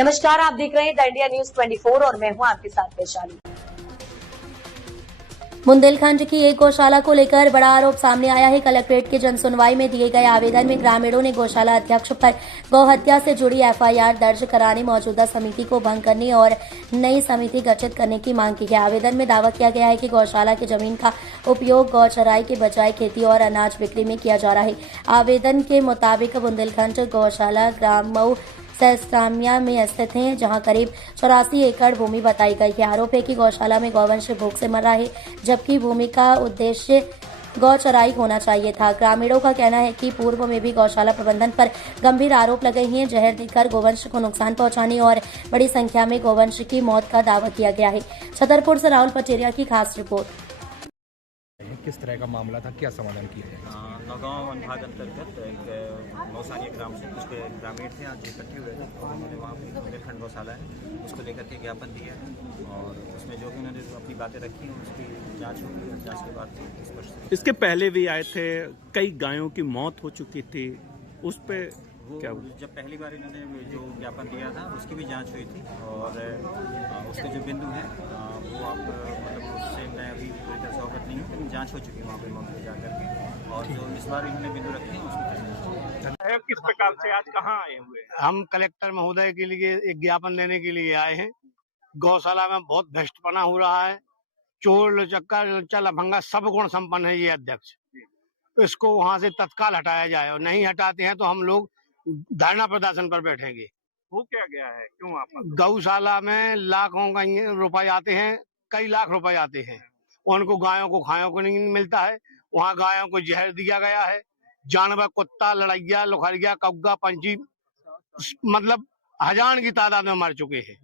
नमस्कार, आप देख रहे हैं द इंडिया न्यूज 24 और मैं हूं आपके साथ वैशाली। बुंदेलखंड की एक गौशाला को लेकर बड़ा आरोप सामने आया है। कलेक्ट्रेट के जनसुनवाई में दिए गए आवेदन में ग्रामीणों ने गौशाला अध्यक्ष पर गौहत्या से जुड़ी एफआईआर दर्ज कराने, मौजूदा समिति को भंग करने और नई समिति गठित करने की मांग की है। आवेदन में दावा किया गया है कि गौशाला की जमीन का उपयोग गौ चराई के बजाय खेती और अनाज बिक्री में किया जा रहा है। आवेदन के मुताबिक बुंदेलखंड गौशाला ग्राम मऊ सहस्त्रामिया में स्थित है, जहां करीब 84 एकड़ भूमि बताई गई है। आरोप है कि गौशाला में गौवंश भूख से मर रहा है, जबकि भूमि का उद्देश्य गौ चराई होना चाहिए था। ग्रामीणों का कहना है कि पूर्व में भी गौशाला प्रबंधन पर गंभीर आरोप लगे हैं। जहर देकर गौवंश को नुकसान पहुंचाने और बड़ी संख्या में गौवंश की मौत का दावा किया गया है। छतरपुर से राहुल पटेरिया की खास रिपोर्ट। किस तरह का मामला था, क्या समाधान किया गया? नौगांव वनभाग अंतर्गत एक मौसानिया ग्राम से कुछ ग्रामीण थे, आज इकट्ठे हुए थे और उन्होंने वहाँ पर बुंदेलखंड गौशाला है उसको लेकर के ज्ञापन दिया है और उसमें जो भी उन्होंने अपनी बातें रखी हैं उसकी जांच होगी। जांच के बाद स्पष्ट। इसके पहले भी आए थे, कई गायों की मौत हो चुकी थी, उस पे क्या हुआ? जब पहली बार इन्होंने जो ज्ञापन दिया था उसकी भी जांच हुई थी और उसके जो बिंदु हैं वो आप मतलब उससे मैं अभी पूरी तरह से अवगत नहीं हूँ, लेकिन जांच हो चुकी है वहाँ पे मौके पर जाकर के। और जो इस बार इन्होंने बिंदु रखे हैं उसमें किस प्रकार से आज कहाँ आए हुए? हम कलेक्टर महोदय के लिए एक ज्ञापन देने के लिए आए हैं। गौशाला में बहुत भ्रष्टपना हो रहा है, चोर चक्का लुच्चा लफंगा सब गुण संपन्न है ये अध्यक्ष। तो इसको वहाँ से तत्काल हटाया जाए और नहीं हटाते हैं तो हम लोग धरना प्रदर्शन पर बैठेंगे। हो क्या गया है, क्यों आप? गौशाला में लाखों का रुपए आते हैं, कई लाख रुपए आते हैं, उनको गायों को खायों को नहीं मिलता है। वहाँ गायों को जहर दिया गया है। जानवर, कुत्ता, लड़ैया, लुखरिया, कौगा, पंछी मतलब हजार की तादाद में मर चुके हैं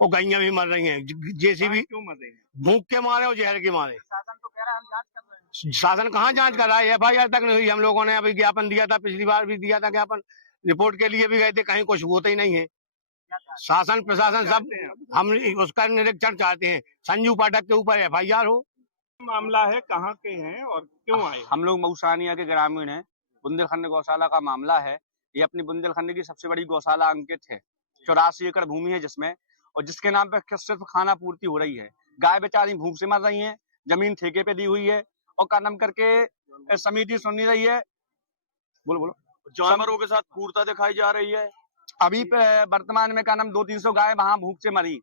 और गैया भी मर रही हैं। जैसे भी क्यों मर रही है? भूख के मारे और जहर के मारे। शासन तो कह रहा है हम जांच कर रहे हैं। शासन कहाँ जांच कर रहा है? एफआईआर तक नहीं हुई। हम लोगों ने अभी ज्ञापन दिया था, पिछली बार भी दिया था ज्ञापन, रिपोर्ट के लिए भी गए थे, कहीं कुछ होता ही नहीं है। शासन प्रशासन सब हम उसका निरीक्षण चाहते हैं। संजू पाठक के ऊपर एफआईआर हो। मामला है, कहाँ के हैं और क्यों आए? हम लोग मऊसानिया के ग्रामीण हैं। बुंदेलखंड गौशाला का मामला है। ये अपनी बुंदेलखंड की सबसे बड़ी गौशाला अंकित है। 84 एकड़ भूमि है जिसमें, और जिसके नाम पे सिर्फ खाना पूर्ति हो रही है। गाय बेचारी भूख से मर रही हैं, जमीन ठेके पे दी हुई है और का नाम करके समिति सुन नहीं रही है। बोलो जानवरों के साथ क्रूरता दिखाई जा रही है। अभी वर्तमान में का नाम 200-300 गाय वहां भूख से मरी।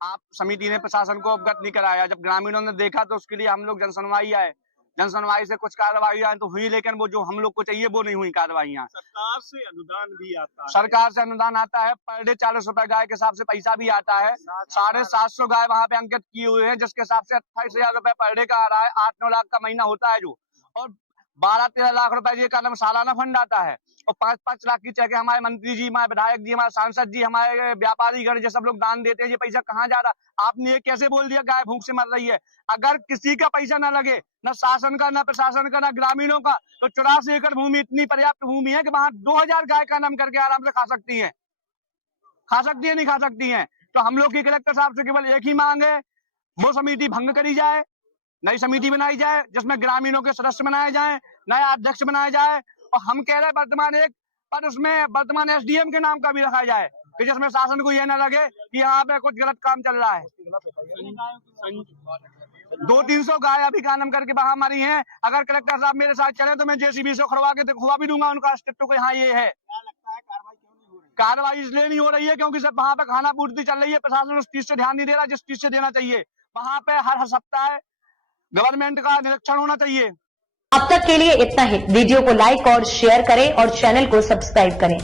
आप समिति ने प्रशासन को अवगत नहीं कराया। जब ग्रामीणों ने देखा तो उसके लिए हम लोग जनसुनवाई आए। जनसुनवाई से कुछ कार्रवाई तो हुई, लेकिन वो जो हम लोग को चाहिए वो नहीं हुई कार्रवाइयाँ। सरकार से अनुदान भी आता है। सरकार से अनुदान आता है, पर डे 40 रुपए गाय के हिसाब से पैसा भी आता है। 750 गाय वहाँ पे अंकित किए हुए हैं, जिसके हिसाब से 28,000 रुपए पर डे का आ रहा है। 8-9 लाख का महीना होता है जो, और 12-13 लाख रुपए ये का नाम सालाना फंड आता है। और 5-5 लाख की चेक हमारे मंत्री जी, हमारे विधायक जी, हमारे सांसद जी, हमारे व्यापारी गण, ये सब लोग दान देते हैं। ये पैसा कहाँ जा रहा? आपने ये कैसे बोल दिया गाय भूख से मर रही है? अगर किसी का पैसा ना लगे, न शासन का, न प्रशासन का, न ग्रामीणों का, तो 84 एकड़ भूमि इतनी पर्याप्त भूमि है कि वहां 2000 गाय का नाम करके आराम से खा सकती है। नहीं खा सकती है। तो हम लोग की कलेक्टर साहब से केवल एक ही मांग है, वो समिति भंग करी जाए, नई समिति बनाई जाए जिसमें ग्रामीणों के सदस्य बनाए जाए, नया अध्यक्ष बनाया जाए। और हम कह रहे हैं वर्तमान एक पर उसमें वर्तमान एसडीएम के नाम का भी रखा जाए कि जिसमें शासन को यह ना लगे कि यहाँ पे कुछ गलत काम चल रहा है। 200-300 गाय अभी का नाम करके वहां मरी हैं। अगर कलेक्टर साहब मेरे साथ चले तो मैं जेसीबी से खड़वा के दिखवा भी दूंगा उनका अस्तित्व को। यहाँ ये है कार्रवाई इसलिए नहीं हो रही है क्योंकि सिर्फ वहां पे खाना पूर्ति चल रही है। प्रशासन उस चीज से ध्यान नहीं दे रहा जिस चीज से देना चाहिए। वहां पे हर सप्ताह गवर्नमेंट का निरीक्षण होना चाहिए। अब तक के लिए इतना ही। वीडियो को लाइक और शेयर करें और चैनल को सब्सक्राइब करें।